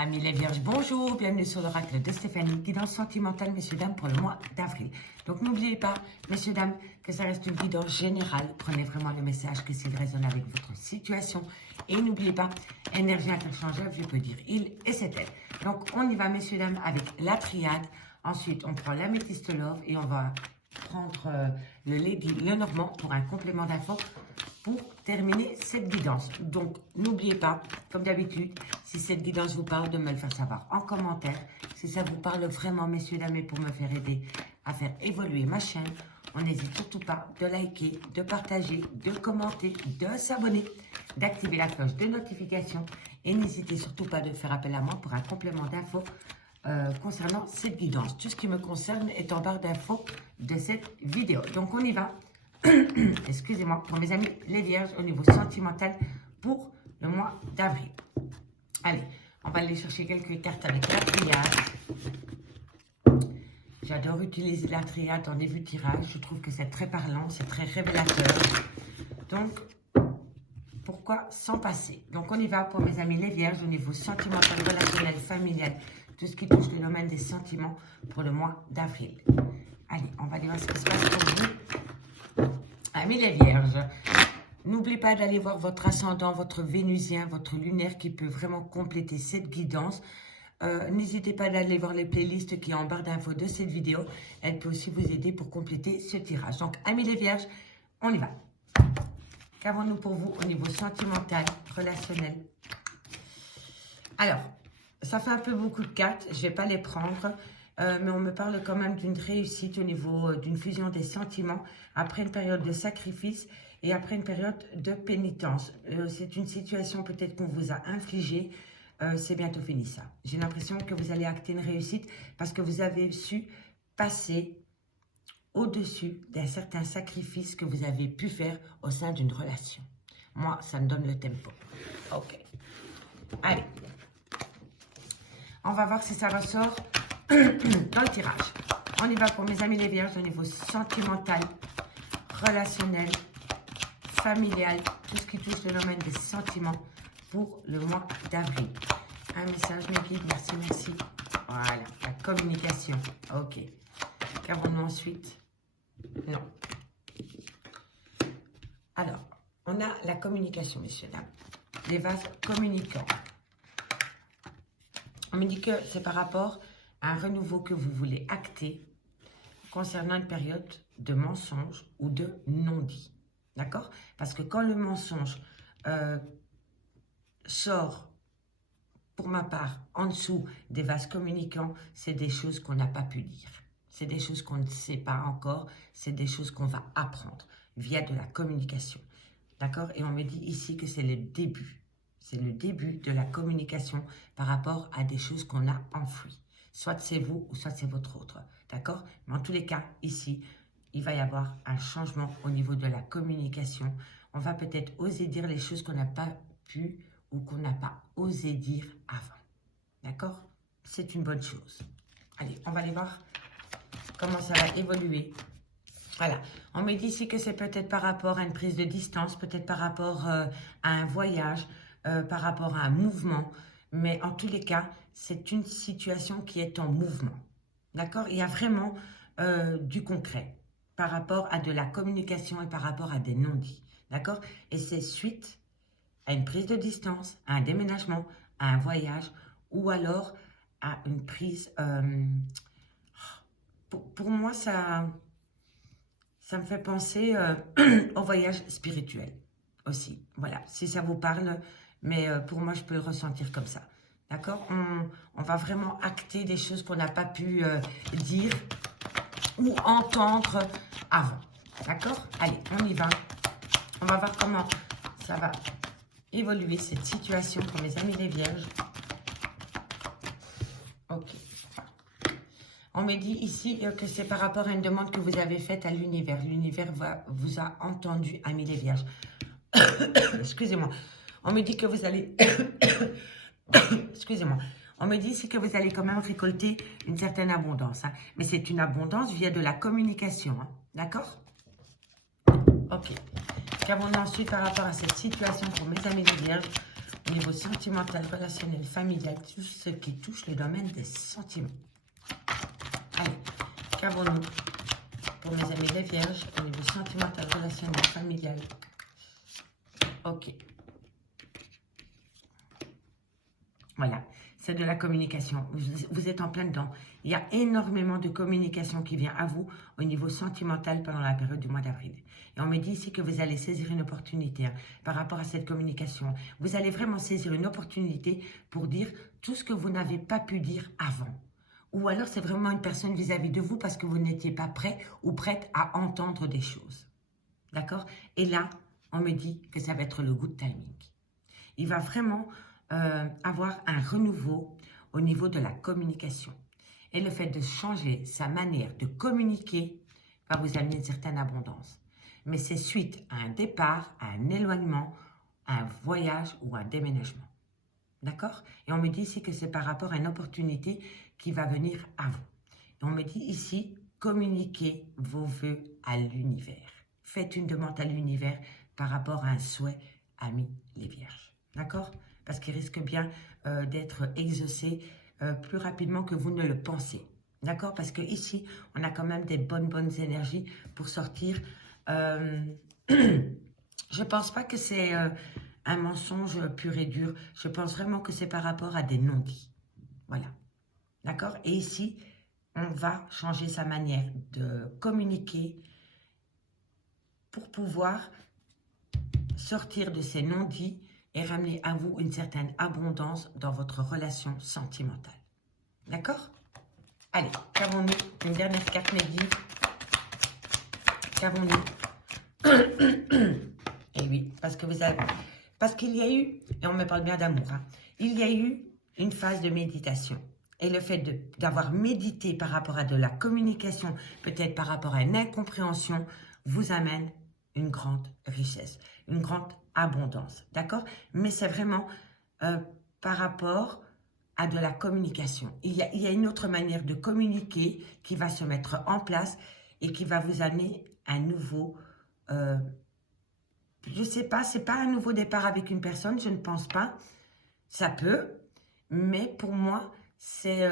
Amis les Vierges, bonjour, bienvenue sur l'oracle de Stéphanie, guidance sentimentale, messieurs, dames, pour le mois d'avril. Donc n'oubliez pas, messieurs, dames, que ça reste une guidance générale. Prenez vraiment le message que s'il résonne avec votre situation. Et n'oubliez pas, énergie interchangeable, je peux dire il et c'est elle. Donc on y va, messieurs, dames, avec la triade. Ensuite, on prend l'améthyste love et on va prendre le Lady Lenormand pour un complément d'infos pour terminer cette guidance. Donc, n'oubliez pas, comme d'habitude, si cette guidance vous parle, de me le faire savoir en commentaire. Si ça vous parle vraiment, messieurs, dames, et pour me faire aider à faire évoluer ma chaîne, on n'hésite surtout pas de liker, de partager, de commenter, de s'abonner, d'activer la cloche de notification et n'hésitez surtout pas de faire appel à moi pour un complément d'infos concernant cette guidance. Tout ce qui me concerne est en barre d'infos de cette vidéo. Donc, on y va. Excusez-moi, pour mes amis les Vierges au niveau sentimental pour le mois d'avril. Allez, on va aller chercher quelques cartes avec la triade. J'adore utiliser la triade en début de tirage. Je trouve que c'est très parlant, c'est très révélateur. Donc, pourquoi s'en passer? Donc, on y va pour mes amis les Vierges au niveau sentimental, relationnel, familial, tout ce qui touche le domaine des sentiments pour le mois d'avril. Allez, on va aller voir ce qui se passe pour vous. Amis les Vierges, n'oubliez pas d'aller voir votre ascendant, votre vénusien, votre lunaire qui peut vraiment compléter cette guidance. N'hésitez pas d'aller voir les playlists qui sont en barre d'infos de cette vidéo. Elle peut aussi vous aider pour compléter ce tirage. Donc, amis les Vierges, on y va. Qu'avons-nous pour vous au niveau sentimental, relationnel? Alors, ça fait un peu beaucoup de cartes. Je ne vais pas les prendre. Mais on me parle quand même d'une réussite au niveau d'une fusion des sentiments après une période de sacrifice et après une période de pénitence. C'est une situation peut-être qu'on vous a infligée. C'est bientôt fini ça. J'ai l'impression que vous allez acter une réussite parce que vous avez su passer au-dessus d'un certain sacrifice que vous avez pu faire au sein d'une relation. Moi, ça me donne le tempo. Ok. Allez. On va voir si ça ressort dans le tirage. On y va pour mes amis les Vierges au niveau sentimental, relationnel, familial, tout ce qui touche le domaine des sentiments pour le mois d'avril. Un message, mes guides, merci, merci. Voilà, la communication. Ok. Qu'avons-nous ensuite? Non. Alors, on a la communication, messieurs, dames. Les vases communicants. On me dit que c'est par rapport à un renouveau que vous voulez acter concernant une période de mensonge ou de non-dit. D'accord? Parce que quand le mensonge sort, pour ma part, en dessous des vases communicants, c'est des choses qu'on n'a pas pu dire. C'est des choses qu'on ne sait pas encore. C'est des choses qu'on va apprendre via de la communication. D'accord? Et on me dit ici que c'est le début. C'est le début de la communication par rapport à des choses qu'on a enfouies. Soit c'est vous ou soit c'est votre autre. D'accord? Mais en tous les cas, ici, il va y avoir un changement au niveau de la communication. On va peut-être oser dire les choses qu'on n'a pas pu ou qu'on n'a pas osé dire avant. D'accord? C'est une bonne chose. Allez, on va aller voir comment ça va évoluer. Voilà. On me dit ici que c'est peut-être par rapport à une prise de distance, peut-être par rapport à un voyage, par rapport à un mouvement. Mais en tous les cas, c'est une situation qui est en mouvement. D'accord? Il y a vraiment du concret par rapport à de la communication et par rapport à des non-dits. D'accord? Et c'est suite à une prise de distance, à un déménagement, à un voyage ou alors à une prise... pour moi, ça me fait penser au voyage spirituel aussi. Voilà, si ça vous parle, mais pour moi, je peux le ressentir comme ça. D'accord? On va vraiment acter des choses qu'on n'a pas pu dire ou entendre avant. D'accord? Allez, on y va. On va voir comment ça va évoluer cette situation pour mes amis les Vierges. Ok. On me dit ici que c'est par rapport à une demande que vous avez faite à l'univers. L'univers vous a entendu, amis les Vierges. Excusez-moi. On me dit que vous allez... Excusez-moi. On me dit ici que vous allez quand même récolter une certaine abondance. Hein. Mais c'est une abondance via de la communication. Hein. D'accord? Ok. Qu'avons-nous ensuite par rapport à cette situation pour mes amis les Vierges au niveau sentimental, relationnel, familial, tout ce qui touche le domaine des sentiments. Allez, qu'avons-nous pour mes amis les vierges, au niveau sentimental, relationnel, familial? Ok. Voilà, c'est de la communication. Vous êtes en plein dedans. Il y a énormément de communication qui vient à vous au niveau sentimental pendant la période du mois d'avril. Et on me dit ici que vous allez saisir une opportunité hein, par rapport à cette communication. Vous allez vraiment saisir une opportunité pour dire tout ce que vous n'avez pas pu dire avant. Ou alors c'est vraiment une personne vis-à-vis de vous parce que vous n'étiez pas prêt ou prête à entendre des choses. D'accord? Et là, on me dit que ça va être le good timing. Il va vraiment avoir un renouveau au niveau de la communication. Et le fait de changer sa manière de communiquer va vous amener une certaine abondance. Mais c'est suite à un départ, à un éloignement, à un voyage ou un déménagement. D'accord? Et on me dit ici que c'est par rapport à une opportunité qui va venir à vous. Et on me dit ici, communiquez vos vœux à l'univers. Faites une demande à l'univers par rapport à un souhait, amis les vierges. D'accord? Parce qu'il risque bien d'être exaucé plus rapidement que vous ne le pensez. D'accord? Parce que ici, on a quand même des bonnes énergies pour sortir. Je ne pense pas que c'est un mensonge pur et dur. Je pense vraiment que c'est par rapport à des non-dits. Voilà. D'accord? Et ici, on va changer sa manière de communiquer pour pouvoir sortir de ces non-dits et ramener à vous une certaine abondance dans votre relation sentimentale. D'accord? Allez, qu'avons-nous? Une dernière carte médium. Qu'avons-nous? Et oui, parce qu'il y a eu, et on me parle bien d'amour, hein, il y a eu une phase de méditation. Et le fait d'avoir médité par rapport à de la communication, peut-être par rapport à une incompréhension, vous amène une grande richesse, une grande abondance, d'accord? Mais c'est vraiment par rapport à de la communication. Il y a une autre manière de communiquer qui va se mettre en place et qui va vous amener un nouveau, je ne sais pas, c'est pas un nouveau départ avec une personne, je ne pense pas, ça peut, mais pour moi, c'est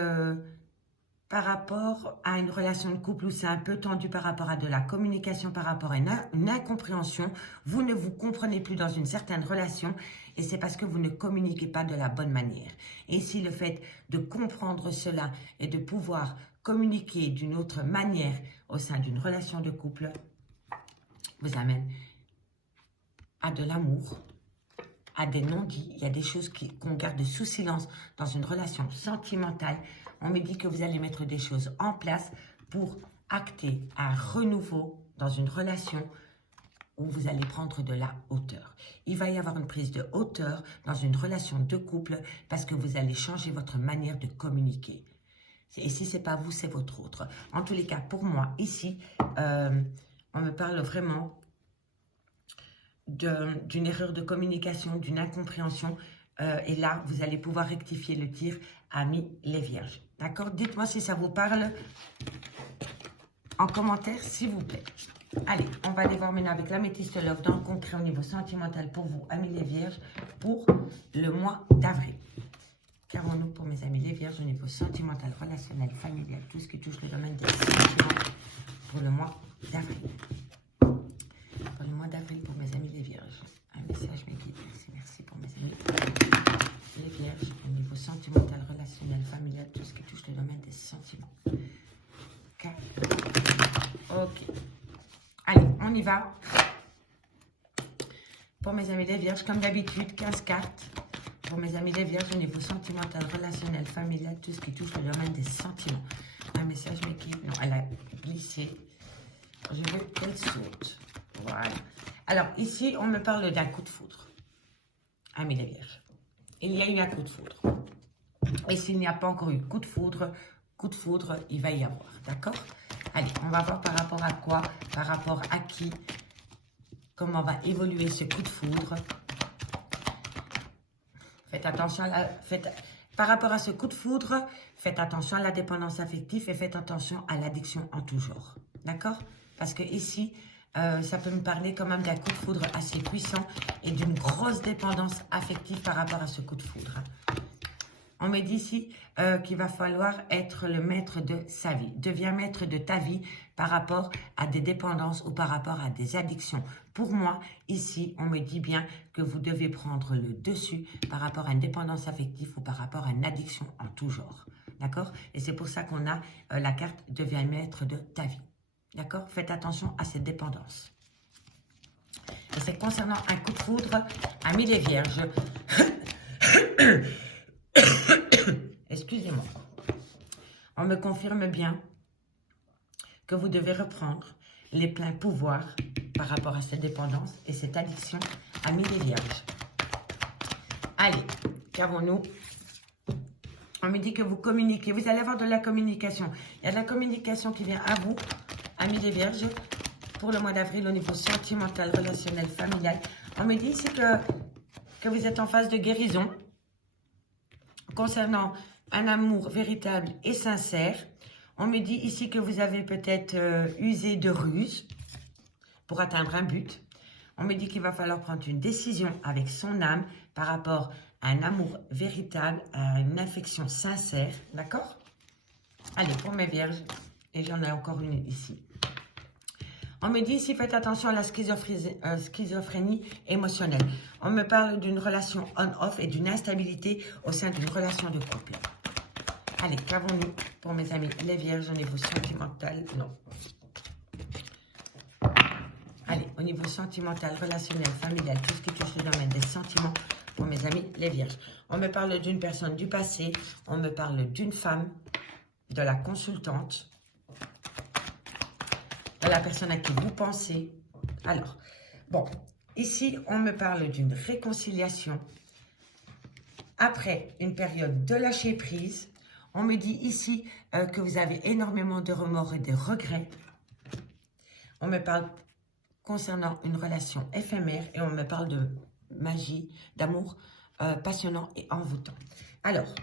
par rapport à une relation de couple où c'est un peu tendu par rapport à de la communication, par rapport à une incompréhension. Vous ne vous comprenez plus dans une certaine relation et c'est parce que vous ne communiquez pas de la bonne manière. Et si le fait de comprendre cela et de pouvoir communiquer d'une autre manière au sein d'une relation de couple vous amène à de l'amour, à des non-dits, il y a des choses qu'on garde sous silence dans une relation sentimentale. On me dit que vous allez mettre des choses en place pour acter un renouveau dans une relation où vous allez prendre de la hauteur. Il va y avoir une prise de hauteur dans une relation de couple parce que vous allez changer votre manière de communiquer. Et si ce n'est pas vous, c'est votre autre. En tous les cas, pour moi, ici, on me parle vraiment d'une erreur de communication, d'une incompréhension. Et là, vous allez pouvoir rectifier le tir, amis les vierges. D'accord? Dites-moi si ça vous parle en commentaire, s'il vous plaît. Allez, on va aller voir maintenant avec l'améthyste love dans le concret au niveau sentimental pour vous, amis les vierges, pour le mois d'avril. Qu'avons-nous pour mes amis les vierges au niveau sentimental, relationnel, familial, tout ce qui touche le domaine des sentiments pour le mois d'avril. Pour le mois d'avril pour mes amis les vierges. Un message me guide. Merci pour mes amis les vierges au niveau sentimental, relationnel, familial, tout ce qui touche le domaine des sentiments. Ok. Allez, on y va. Pour mes amis les vierges, comme d'habitude, 15 cartes. Pour mes amis les vierges au niveau sentimental, relationnel, familial, tout ce qui touche le domaine des sentiments. Un message me guide. Non, elle a glissé. Je veux qu'elle saute. Voilà. Alors, ici, on me parle d'un coup de foudre. Amis les vierges. Il y a eu un coup de foudre. Et s'il n'y a pas encore eu coup de foudre, il va y avoir. D'accord? Allez, on va voir par rapport à quoi, par rapport à qui, comment va évoluer ce coup de foudre. Faites attention par rapport à ce coup de foudre, faites attention à la dépendance affective et faites attention à l'addiction en tout genre. D'accord? Parce que ici, ça peut me parler quand même d'un coup de foudre assez puissant et d'une grosse dépendance affective par rapport à ce coup de foudre. On me dit ici qu'il va falloir être le maître de sa vie. Deviens maître de ta vie par rapport à des dépendances ou par rapport à des addictions. Pour moi, ici, on me dit bien que vous devez prendre le dessus par rapport à une dépendance affective ou par rapport à une addiction en tout genre. D'accord? Et c'est pour ça qu'on a la carte « Deviens maître de ta vie ». D'accord? Faites attention à cette dépendance. Et c'est concernant un coup de foudre, amis les vierges. Excusez-moi. On me confirme bien que vous devez reprendre les pleins pouvoirs par rapport à cette dépendance et cette addiction, amis les vierges. Allez, qu'avons-nous? On me dit que vous communiquez. Vous allez avoir de la communication. Il y a de la communication qui vient à vous, amis les vierges, pour le mois d'avril au niveau sentimental, relationnel, familial. On me dit ici que vous êtes en phase de guérison concernant un amour véritable et sincère. On me dit ici que vous avez peut-être usé de ruse pour atteindre un but. On me dit qu'il va falloir prendre une décision avec son âme par rapport à un amour véritable, à une affection sincère. D'accord? Allez, pour mes vierges, et j'en ai encore une ici. On me dit ici, faites attention à la schizophrénie émotionnelle. On me parle d'une relation on-off et d'une instabilité au sein d'une relation de couple. Allez, qu'avons-nous pour mes amis les vierges au niveau sentimental? Non. Allez, au niveau sentimental, relationnel, familial, tout ce qui touche le domaine des sentiments pour mes amis les vierges. On me parle d'une personne du passé, on me parle d'une femme, de la consultante, de la personne à qui vous pensez. Alors, bon, ici, on me parle d'une réconciliation après une période de lâcher prise. On me dit ici que vous avez énormément de remords et de regrets. On me parle concernant une relation éphémère et on me parle de magie, d'amour passionnant et envoûtant. Alors,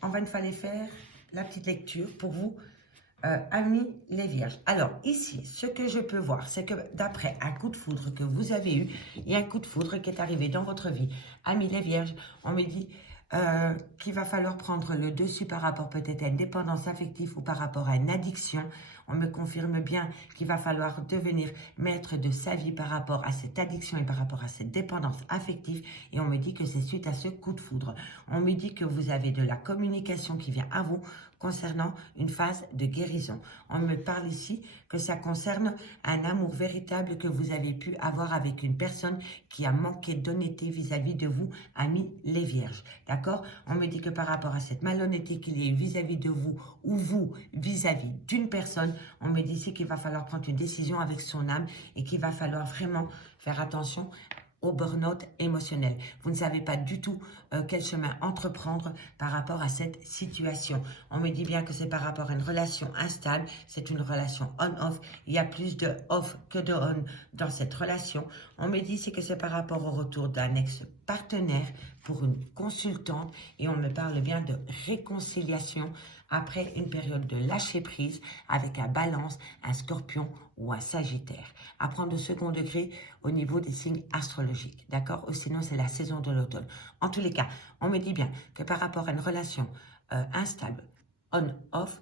on va une fois aller faire la petite lecture pour vous, amis les vierges. Alors, ici, ce que je peux voir, c'est que d'après un coup de foudre que vous avez eu, il y a un coup de foudre qui est arrivé dans votre vie. Amis les vierges, on me dit qu'il va falloir prendre le dessus par rapport peut-être à une dépendance affective ou par rapport à une addiction. On me confirme bien qu'il va falloir devenir maître de sa vie par rapport à cette addiction et par rapport à cette dépendance affective. Et on me dit que c'est suite à ce coup de foudre. On me dit que vous avez de la communication qui vient à vous concernant une phase de guérison. On me parle ici que ça concerne un amour véritable que vous avez pu avoir avec une personne qui a manqué d'honnêteté vis-à-vis de vous, amis les vierges. D'accord? On me dit que par rapport à cette malhonnêteté qu'il y a vis-à-vis de vous ou vous vis-à-vis d'une personne, on me dit ici qu'il va falloir prendre une décision avec son âme et qu'il va falloir vraiment faire attention au burn-out émotionnel. Vous ne savez pas du tout quel chemin entreprendre par rapport à cette situation. On me dit bien que c'est par rapport à une relation instable, c'est une relation on-off. Il y a plus de off que de on dans cette relation. On me dit que c'est par rapport au retour d'un ex-partenaire pour une consultante et on me parle bien de réconciliation après une période de lâcher prise avec un balance, un scorpion ou un sagittaire. À prendre au second degré au niveau des signes astrologiques, d'accord? Ou sinon, c'est la saison de l'automne. En tous les cas, on me dit bien que par rapport à une relation instable, on-off,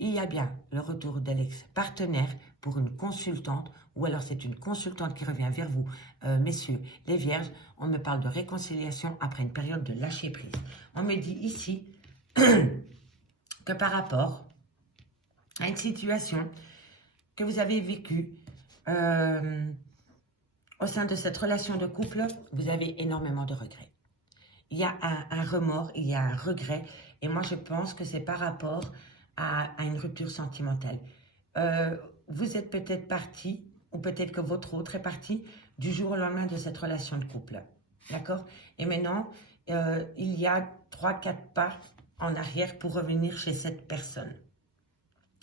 il y a bien le retour de l'ex-partenaire pour une consultante, ou alors c'est une consultante qui revient vers vous, messieurs les vierges. On me parle de réconciliation après une période de lâcher prise. On me dit ici que par rapport à une situation que vous avez vécue au sein de cette relation de couple, vous avez énormément de regrets. Il y a un remords, il y a un regret, et moi je pense que c'est par rapport à une rupture sentimentale. Vous êtes peut-être parti, ou peut-être que votre autre est parti du jour au lendemain de cette relation de couple. D'accord? Et maintenant, il y a 3-4 pas en arrière pour revenir chez cette personne.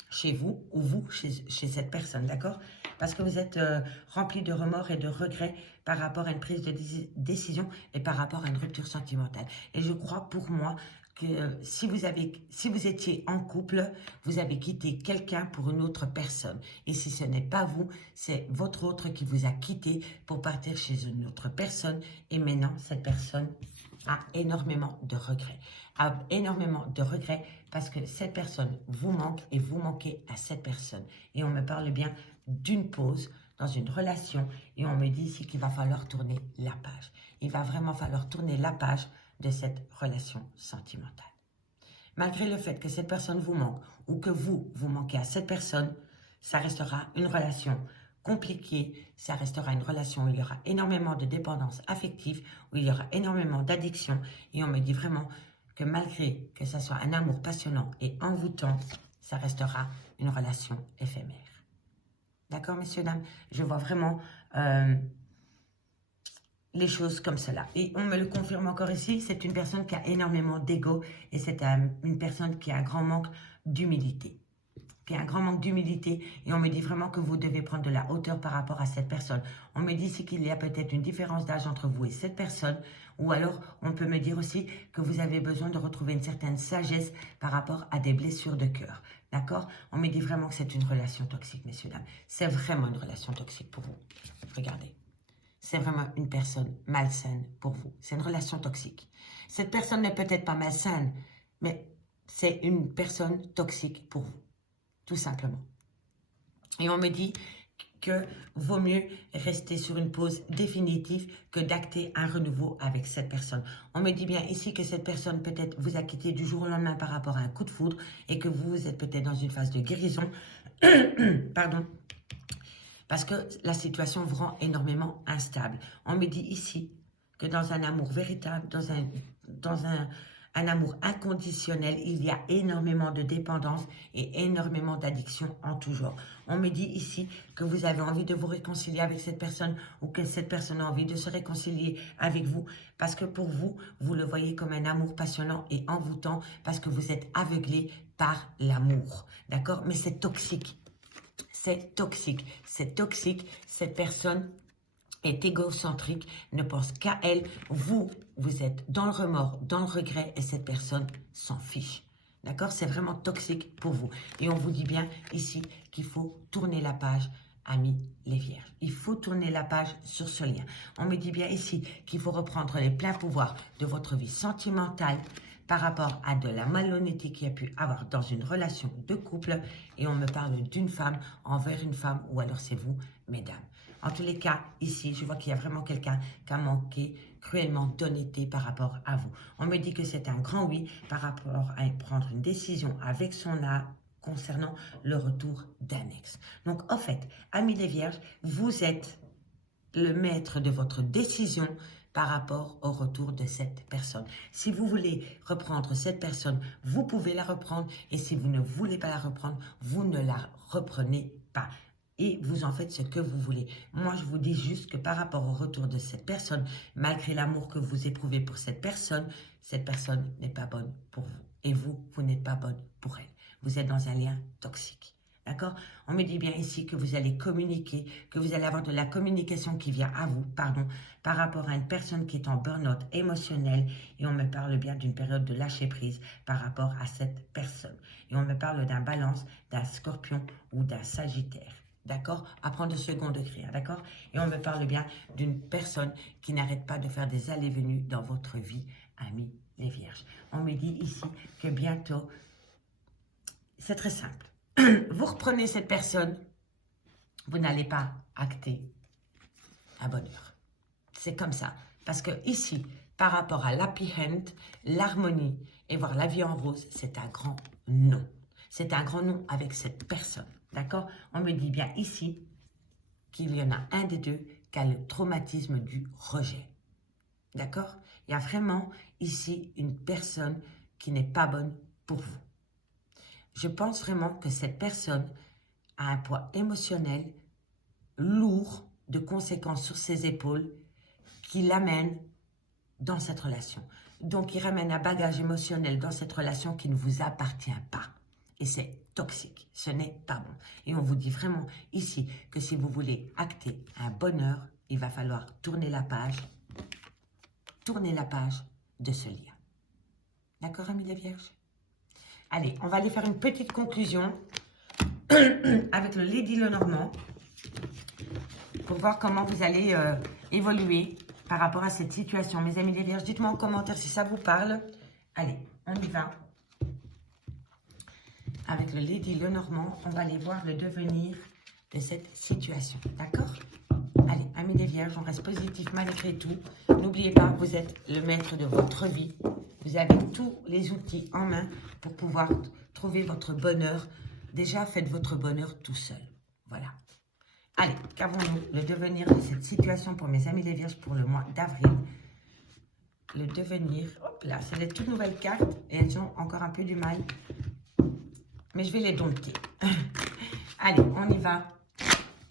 Chez vous ou vous chez cette personne, d'accord? parce que vous êtes rempli de remords et de regrets par rapport à une prise de décision et par rapport à une rupture sentimentale. Et je crois pour moi que si vous étiez en couple, vous avez quitté quelqu'un pour une autre personne. Et si ce n'est pas vous, c'est votre autre qui vous a quitté pour partir chez une autre personne. Et maintenant, cette personne a énormément de regrets. A énormément de regrets parce que cette personne vous manque et vous manquez à cette personne. Et on me parle bien d'une pause dans une relation et on me dit ici qu'il va falloir tourner la page. Il va vraiment falloir tourner la page de cette relation sentimentale. Malgré le fait que cette personne vous manque ou que vous manquez à cette personne, ça restera une relation compliquée, ça restera une relation où il y aura énormément de dépendance affective, où il y aura énormément d'addiction et on me dit vraiment que malgré que ça soit un amour passionnant et envoûtant, ça restera une relation éphémère. D'accord, messieurs, dames? Je vois vraiment les choses comme cela. Et on me le confirme encore ici, c'est une personne qui a énormément d'ego et c'est une personne qui a un grand manque d'humilité. Qui a un grand manque d'humilité et on me dit vraiment que vous devez prendre de la hauteur par rapport à cette personne. On me dit ici qu'il y a peut-être une différence d'âge entre vous et cette personne ou alors on peut me dire aussi que vous avez besoin de retrouver une certaine sagesse par rapport à des blessures de cœur. D'accord? On me dit vraiment que c'est une relation toxique, messieurs, dames. C'est vraiment une relation toxique pour vous. Regardez. C'est vraiment une personne malsaine pour vous. C'est une relation toxique. Cette personne n'est peut-être pas malsaine, mais c'est une personne toxique pour vous. Tout simplement. Et on me dit que vaut mieux rester sur une pause définitive que d'acter un renouveau avec cette personne. On me dit bien ici que cette personne peut-être vous a quitté du jour au lendemain par rapport à un coup de foudre et que vous êtes peut-être dans une phase de guérison. Pardon. Parce que la situation vous rend énormément instable. On me dit ici que dans un amour véritable, dans un amour inconditionnel, il y a énormément de dépendance et énormément d'addiction en tout genre. On me dit ici que vous avez envie de vous réconcilier avec cette personne ou que cette personne a envie de se réconcilier avec vous parce que pour vous, vous le voyez comme un amour passionnant et envoûtant parce que vous êtes aveuglé par l'amour. D'accord? Mais c'est toxique. C'est toxique. C'est toxique. Cette personne est égocentrique, ne pense qu'à elle. Vous êtes dans le remords, dans le regret et cette personne s'en fiche. D'accord? C'est vraiment toxique pour vous. Et on vous dit bien ici qu'il faut tourner la page, amis les vierges. Il faut tourner la page sur ce lien. On me dit bien ici qu'il faut reprendre les pleins pouvoirs de votre vie sentimentale par rapport à de la malhonnêteté qu'il y a pu avoir dans une relation de couple. Et on me parle d'une femme envers une femme ou alors c'est vous, mesdames. En tous les cas, ici, je vois qu'il y a vraiment quelqu'un qui a manqué cruellement d'honnêteté par rapport à vous. On me dit que c'est un grand oui par rapport à prendre une décision avec son âme concernant le retour d'un ex. Donc, en fait, amis les vierges, vous êtes le maître de votre décision par rapport au retour de cette personne. Si vous voulez reprendre cette personne, vous pouvez la reprendre. Et si vous ne voulez pas la reprendre, vous ne la reprenez pas. Et vous en faites ce que vous voulez. Moi, je vous dis juste que par rapport au retour de cette personne, malgré l'amour que vous éprouvez pour cette personne n'est pas bonne pour vous. Et vous n'êtes pas bonne pour elle. Vous êtes dans un lien toxique. D'accord? On me dit bien ici que vous allez communiquer, que vous allez avoir de la communication qui vient à vous, par rapport à une personne qui est en burn-out émotionnel. Et on me parle bien d'une période de lâcher prise par rapport à cette personne. Et on me parle d'un balance, d'un scorpion ou d'un sagittaire. D'accord? À prendre de second degré, d'accord? Et on me parle bien d'une personne qui n'arrête pas de faire des allées-venues dans votre vie, amis les vierges. On me dit ici que bientôt, c'est très simple. Vous reprenez cette personne, vous n'allez pas acter un bonheur. C'est comme ça. Parce que ici, par rapport à l'happy end, l'harmonie et voir la vie en rose, c'est un grand non. C'est un grand non avec cette personne. D'accord? On me dit bien ici qu'il y en a un des deux qui a le traumatisme du rejet. D'accord? Il y a vraiment ici une personne qui n'est pas bonne pour vous. Je pense vraiment que cette personne a un poids émotionnel lourd de conséquences sur ses épaules qui l'amène dans cette relation. Donc, il ramène un bagage émotionnel dans cette relation qui ne vous appartient pas. et c'est toxique. Ce n'est pas bon. Et on vous dit vraiment ici que si vous voulez acter un bonheur, il va falloir tourner la page de ce lien. D'accord, amis les vierges? Allez, on va aller faire une petite conclusion avec le Lady Lenormand pour voir comment vous allez évoluer par rapport à cette situation. Mes amis les vierges, dites-moi en commentaire si ça vous parle. Allez, on y va. Avec le Lady Lenormand, on va aller voir le devenir de cette situation. D'accord? Allez, amis les vierges, on reste positif malgré tout. N'oubliez pas, vous êtes le maître de votre vie. Vous avez tous les outils en main pour pouvoir trouver votre bonheur. Déjà, faites votre bonheur tout seul. Voilà. Allez, qu'avons-nous? Le devenir de cette situation pour mes amis les vierges pour le mois d'avril. Le devenir, hop là, c'est des toutes nouvelles cartes et elles ont encore un peu du mal. Mais je vais les dompter. Allez, on y va.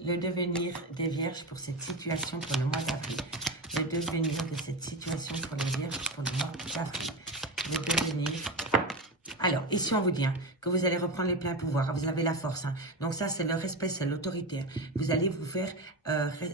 Le devenir des vierges pour cette situation pour le mois d'avril. Le devenir de cette situation pour les vierges pour le mois d'avril. Le devenir. Alors, ici, on vous dit que vous allez reprendre les pleins pouvoirs. Vous avez la force. Donc, ça, c'est le respect, c'est l'autorité. Vous allez vous faire,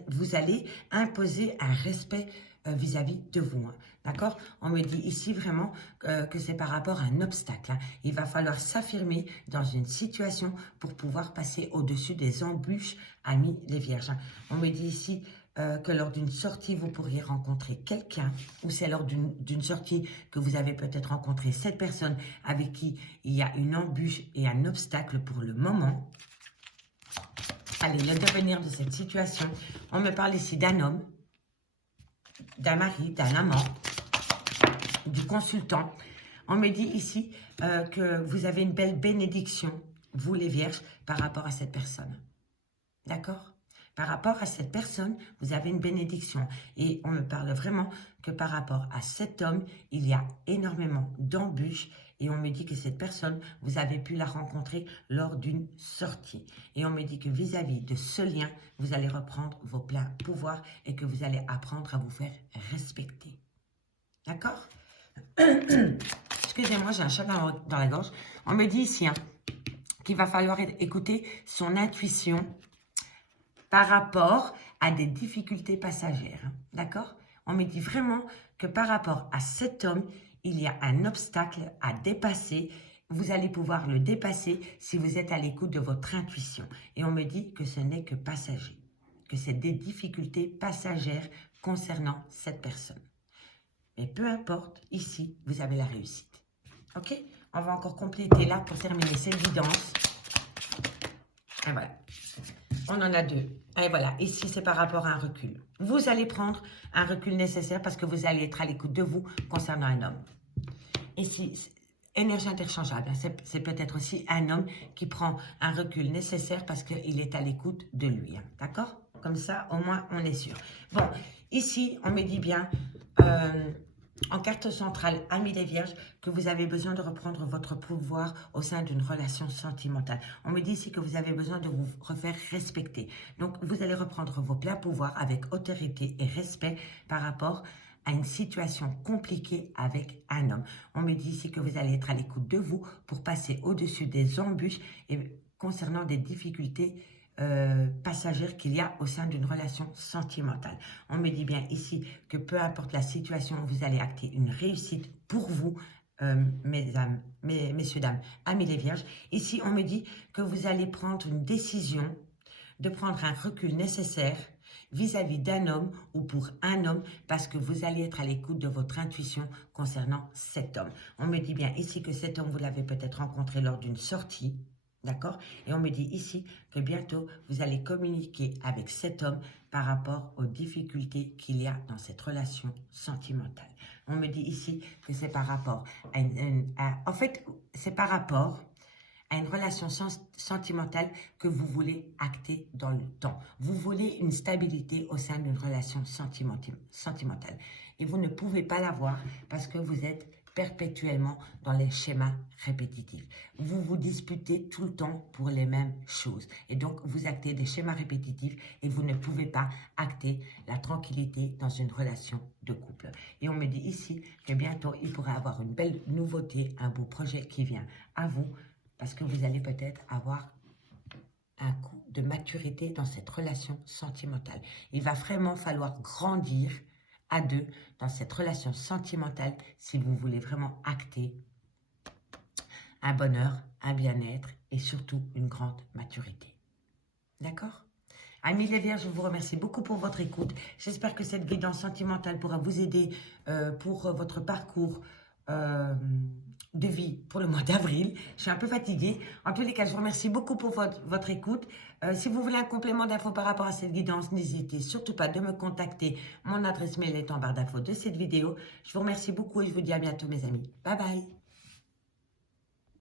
vous allez imposer un respect vis-à-vis de vous. D'accord? On me dit ici vraiment que c'est par rapport à un obstacle. Il va falloir s'affirmer dans une situation pour pouvoir passer au-dessus des embûches, amis les vierges. On me dit ici que lors d'une sortie, vous pourriez rencontrer quelqu'un, ou c'est lors d'une sortie que vous avez peut-être rencontré cette personne avec qui il y a une embûche et un obstacle pour le moment. Allez, le devenir de cette situation, on me parle ici d'un homme, d'un mari, d'un amant, du consultant. On me dit ici que vous avez une belle bénédiction, vous les vierges, par rapport à cette personne. D'accord? Par rapport à cette personne, vous avez une bénédiction. Et on me parle vraiment que par rapport à cet homme, il y a énormément d'embûches. Et on me dit que cette personne, vous avez pu la rencontrer lors d'une sortie. Et on me dit que vis-à-vis de ce lien, vous allez reprendre vos pleins pouvoirs et que vous allez apprendre à vous faire respecter. D'accord? Excusez-moi, j'ai un chat dans la gorge. On me dit ici qu'il va falloir écouter son intuition par rapport à des difficultés passagères. D'accord? On me dit vraiment que par rapport à cet homme, il y a un obstacle à dépasser. Vous allez pouvoir le dépasser si vous êtes à l'écoute de votre intuition. Et on me dit que ce n'est que passager, que c'est des difficultés passagères concernant cette personne. Mais peu importe, ici, vous avez la réussite. Ok? On va encore compléter là pour terminer cette guidance. Et voilà. On en a deux. Et voilà, ici, c'est par rapport à un recul. Vous allez prendre un recul nécessaire parce que vous allez être à l'écoute de vous concernant un homme. Ici, énergie interchangeable. C'est peut-être aussi un homme qui prend un recul nécessaire parce qu'il est à l'écoute de lui. D'accord? Comme ça, au moins, on est sûr. Bon, ici, on me dit bien... en carte centrale, amis des vierges, que vous avez besoin de reprendre votre pouvoir au sein d'une relation sentimentale. On me dit ici que vous avez besoin de vous refaire respecter. Donc, vous allez reprendre vos pleins pouvoirs avec autorité et respect par rapport à une situation compliquée avec un homme. On me dit ici que vous allez être à l'écoute de vous pour passer au-dessus des embûches et concernant des difficultés passagère qu'il y a au sein d'une relation sentimentale. On me dit bien ici que peu importe la situation, vous allez acter une réussite pour vous, messieurs, dames, amis les vierges. Ici, on me dit que vous allez prendre une décision de prendre un recul nécessaire vis-à-vis d'un homme ou pour un homme parce que vous allez être à l'écoute de votre intuition concernant cet homme. On me dit bien ici que cet homme, vous l'avez peut-être rencontré lors d'une sortie. D'accord? Et on me dit ici que bientôt, vous allez communiquer avec cet homme par rapport aux difficultés qu'il y a dans cette relation sentimentale. On me dit ici que c'est par rapport en fait, c'est par rapport à une relation sentimentale que vous voulez acter dans le temps. Vous voulez une stabilité au sein d'une relation sentimentale. Et vous ne pouvez pas l'avoir parce que vous êtes perpétuellement dans les schémas répétitifs. Vous vous disputez tout le temps pour les mêmes choses. Et donc, vous actez des schémas répétitifs et vous ne pouvez pas acter la tranquillité dans une relation de couple. Et on me dit ici que bientôt, il pourrait avoir une belle nouveauté, un beau projet qui vient à vous parce que vous allez peut-être avoir un coup de maturité dans cette relation sentimentale. Il va vraiment falloir grandir à deux dans cette relation sentimentale si vous voulez vraiment acter un bonheur, un bien-être et surtout une grande maturité. D'accord ? Amis les Vierges, je vous remercie beaucoup pour votre écoute. J'espère que cette guidance sentimentale pourra vous aider pour votre parcours de vie pour le mois d'avril. Je suis un peu fatiguée. En tous les cas, je vous remercie beaucoup pour votre écoute. Si vous voulez un complément d'infos par rapport à cette guidance, n'hésitez surtout pas de me contacter. Mon adresse mail est en barre d'infos de cette vidéo. Je vous remercie beaucoup et je vous dis à bientôt mes amis. Bye bye.